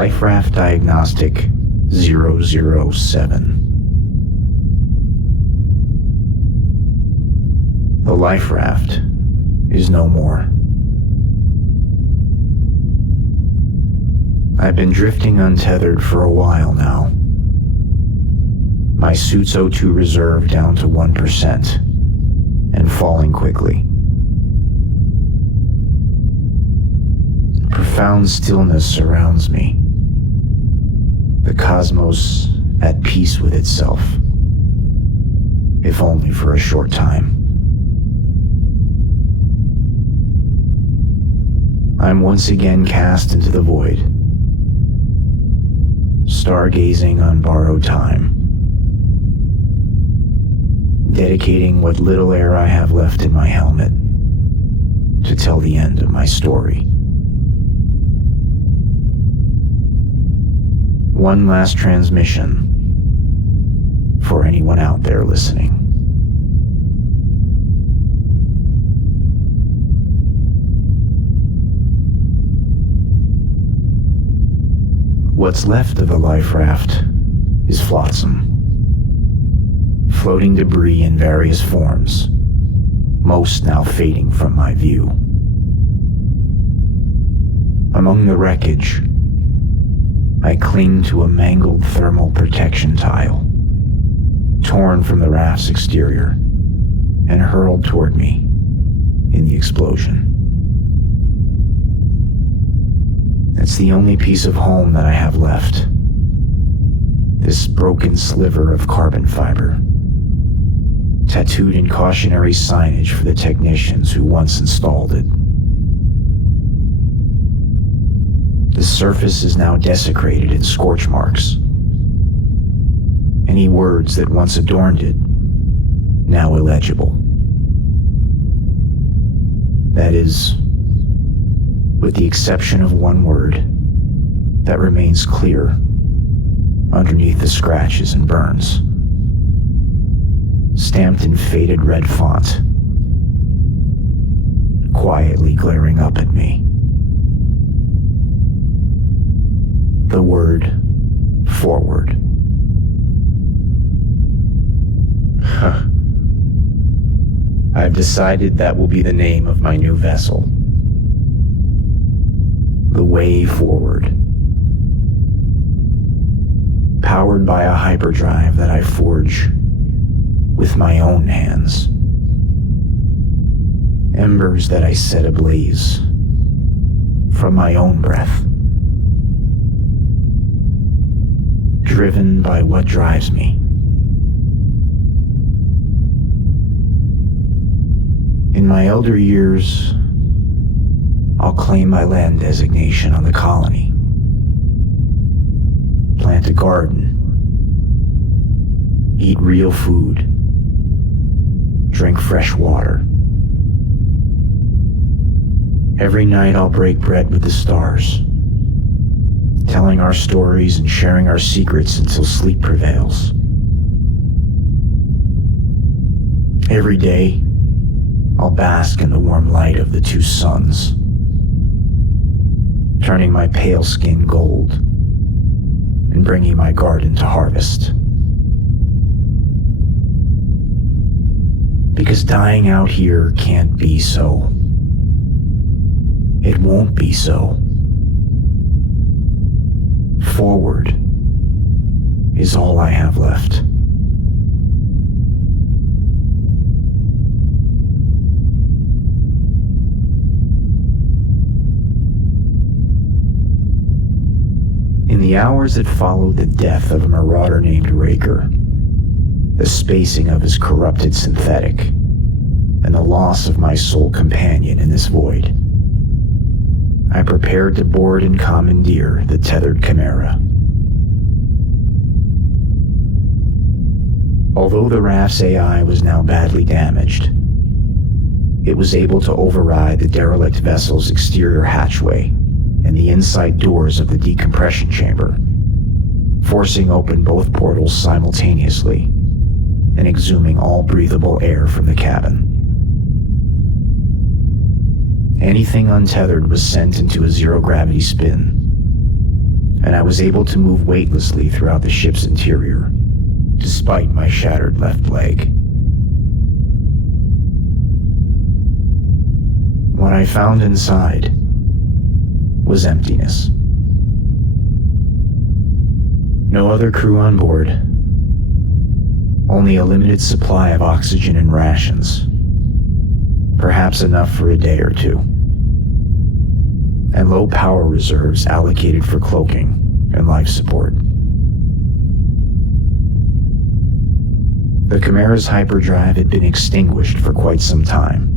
Life Raft Diagnostic 007. The life raft is no more. I've been drifting untethered for a while now. My suit's O2 reserve down to 1% and falling quickly. Profound stillness surrounds me. The cosmos at peace with itself, if only for a short time. I'm once again cast into the void, stargazing on borrowed time, dedicating what little air I have left in my helmet to tell the end of my story. One last transmission for anyone out there listening. What's left of the life raft is flotsam, floating debris in various forms, most now fading from my view. Among the wreckage, I cling to a mangled thermal protection tile, torn from the raft's exterior and hurled toward me in the explosion. It's the only piece of home that I have left. This broken sliver of carbon fiber, tattooed in cautionary signage for the technicians who once installed it. The surface is now desecrated in scorch marks. Any words that once adorned it, now illegible. That is, with the exception of one word that remains clear underneath the scratches and burns, stamped in faded red font, quietly glaring up at me. The word forward. I've decided that will be the name of my new vessel. The way forward. Powered by a hyperdrive that I forge with my own hands. Embers that I set ablaze from my own breath. Driven by what drives me. In my elder years, I'll claim my land designation on the colony. Plant a garden. Eat real food. Drink fresh water. Every night I'll break bread with the stars, telling our stories and sharing our secrets until sleep prevails. Every day, I'll bask in the warm light of the two suns, turning my pale skin gold and bringing my garden to harvest. Because dying out here can't be so. It won't be so. Forward is all I have left. In the hours that followed the death of a marauder named Raker, the spacing of his corrupted synthetic, and the loss of my sole companion in this void, I prepared to board and commandeer the tethered Chimera. Although the raft's AI was now badly damaged, it was able to override the derelict vessel's exterior hatchway and the inside doors of the decompression chamber, forcing open both portals simultaneously and exhuming all breathable air from the cabin. Anything untethered was sent into a zero-gravity spin, and I was able to move weightlessly throughout the ship's interior, despite my shattered left leg. What I found inside was emptiness. No other crew on board, only a limited supply of oxygen and rations, perhaps enough for a day or two, and low power reserves allocated for cloaking and life support. The Chimera's hyperdrive had been extinguished for quite some time,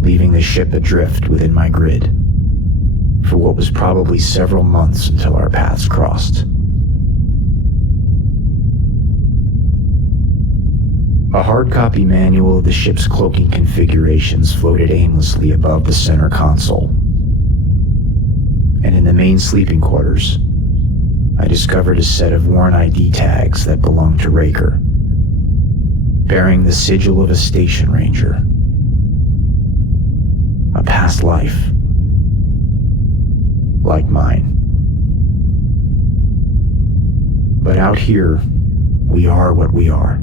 leaving the ship adrift within my grid for what was probably several months until our paths crossed. A hard copy manual of the ship's cloaking configurations floated aimlessly above the center console, and in the main sleeping quarters, I discovered a set of worn ID tags that belonged to Raker, bearing the sigil of a station ranger. A past life, like mine. But out here, we are what we are,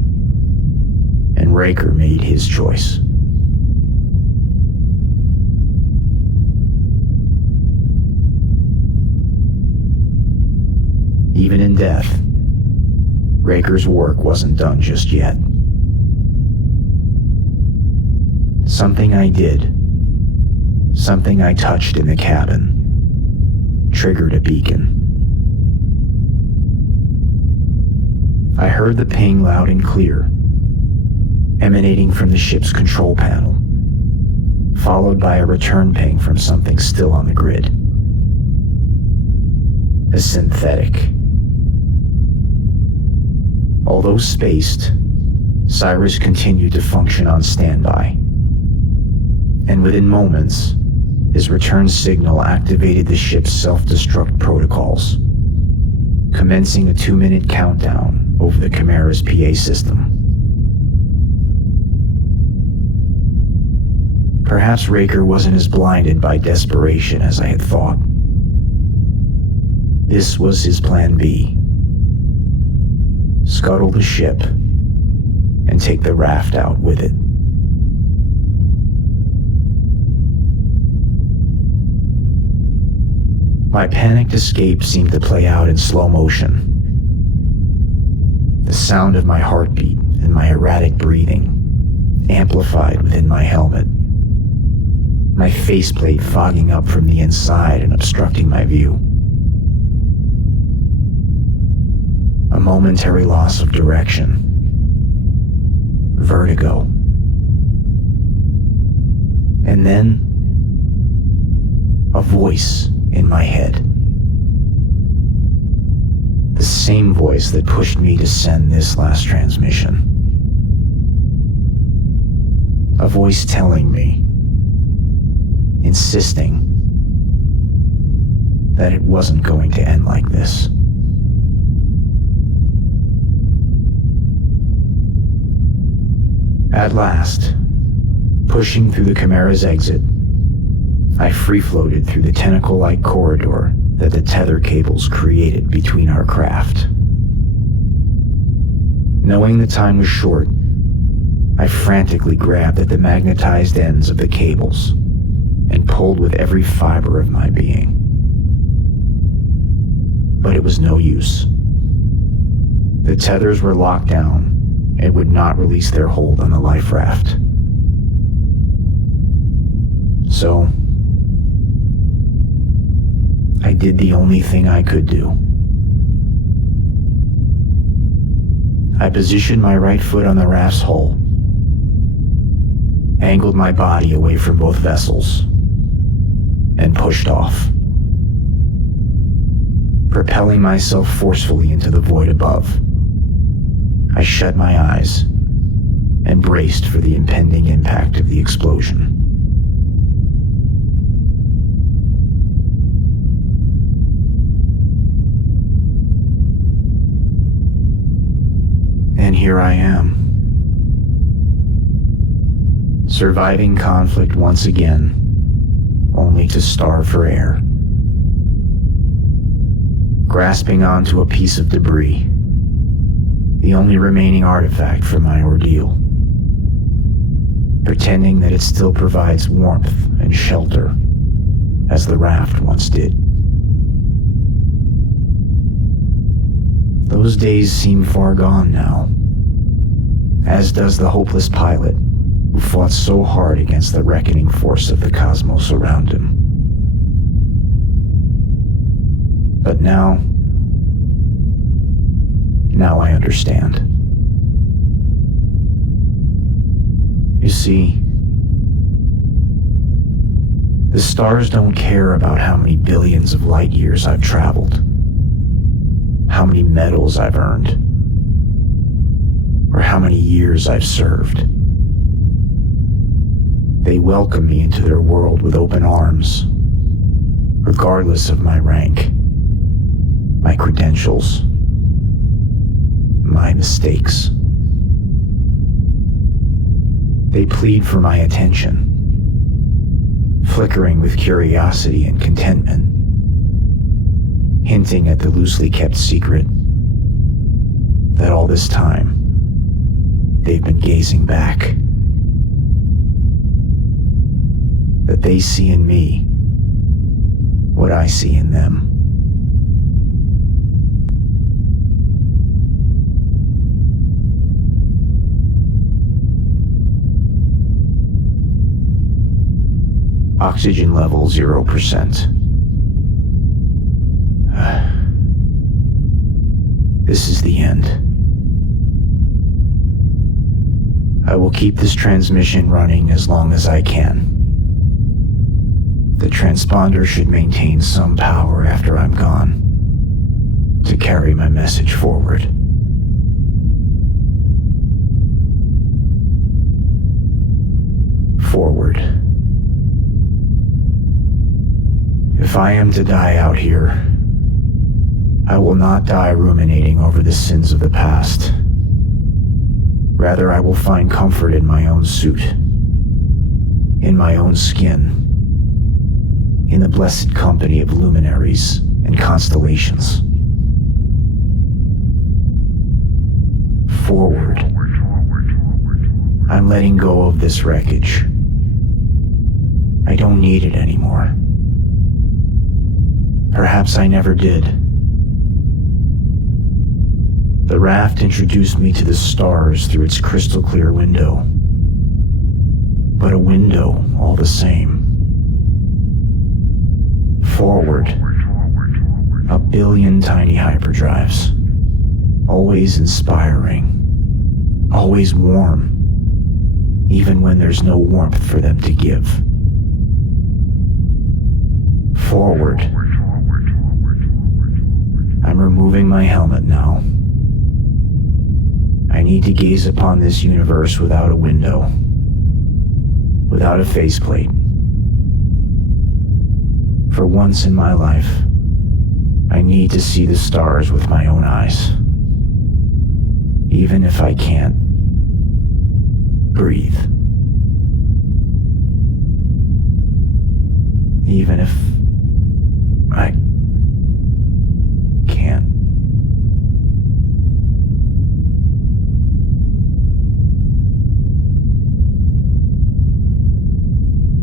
and Raker made his choice. Even in death, Raker's work wasn't done just yet. Something I did, something I touched in the cabin, triggered a beacon. I heard the ping loud and clear, emanating from the ship's control panel, followed by a return ping from something still on the grid. A synthetic. Although spaced, Cyrus continued to function on standby, and within moments, his return signal activated the ship's self-destruct protocols, commencing a 2-minute countdown over the Chimera's PA system. Perhaps Raker wasn't as blinded by desperation as I had thought. This was his plan B. Scuttle the ship and take the raft out with it. My panicked escape seemed to play out in slow motion. The sound of my heartbeat and my erratic breathing amplified within my helmet, my faceplate fogging up from the inside and obstructing my view. A momentary loss of direction. Vertigo. And then, a voice in my head. The same voice that pushed me to send this last transmission. A voice telling me, insisting, that it wasn't going to end like this. At last, pushing through the Chimera's exit, I free-floated through the tentacle-like corridor that the tether cables created between our craft. Knowing the time was short, I frantically grabbed at the magnetized ends of the cables and pulled with every fiber of my being. But it was no use. The tethers were locked down and would not release their hold on the life raft. So, I did the only thing I could do. I positioned my right foot on the raft's hull, angled my body away from both vessels, and pushed off, propelling myself forcefully into the void above. I shut my eyes and braced for the impending impact of the explosion. And here I am, surviving conflict once again, only to starve for air. grasping onto a piece of debris, the only remaining artifact from my ordeal, pretending that it still provides warmth and shelter, as the raft once did. Those days seem far gone now, as does the hopeless pilot who fought so hard against the reckoning force of the cosmos around him. But now I understand. You see, the stars don't care about how many billions of light years I've traveled, how many medals I've earned, or how many years I've served. They welcome me into their world with open arms, regardless of my rank, my credentials, my mistakes. They plead for my attention, flickering with curiosity and contentment, hinting at the loosely kept secret that all this time they've been gazing back, that they see in me what I see in them. Oxygen level 0%. This is the end. I will keep this transmission running as long as I can. The transponder should maintain some power after I'm gone to carry my message forward. Forward. If I am to die out here, I will not die ruminating over the sins of the past. Rather, I will find comfort in my own suit, in my own skin, in the blessed company of luminaries and constellations. Forward. I'm letting go of this wreckage. I don't need it anymore. Perhaps I never did. The raft introduced me to the stars through its crystal clear window. But a window all the same. Forward. A billion tiny hyperdrives. Always inspiring. Always warm. Even when there's no warmth for them to give. Forward. I'm removing my helmet now. I need to gaze upon this universe without a window, without a faceplate. For once in my life, I need to see the stars with my own eyes, even if I can't breathe. Even if I can't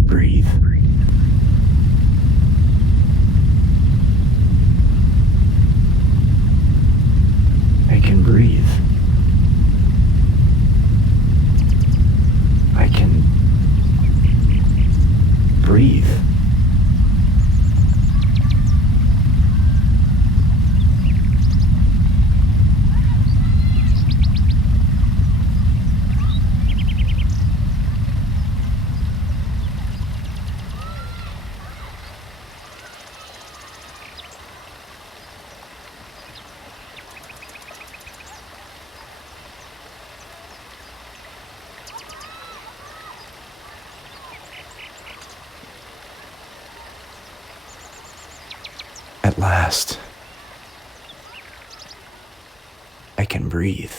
breathe. I can breathe. I can breathe. At last, I can breathe.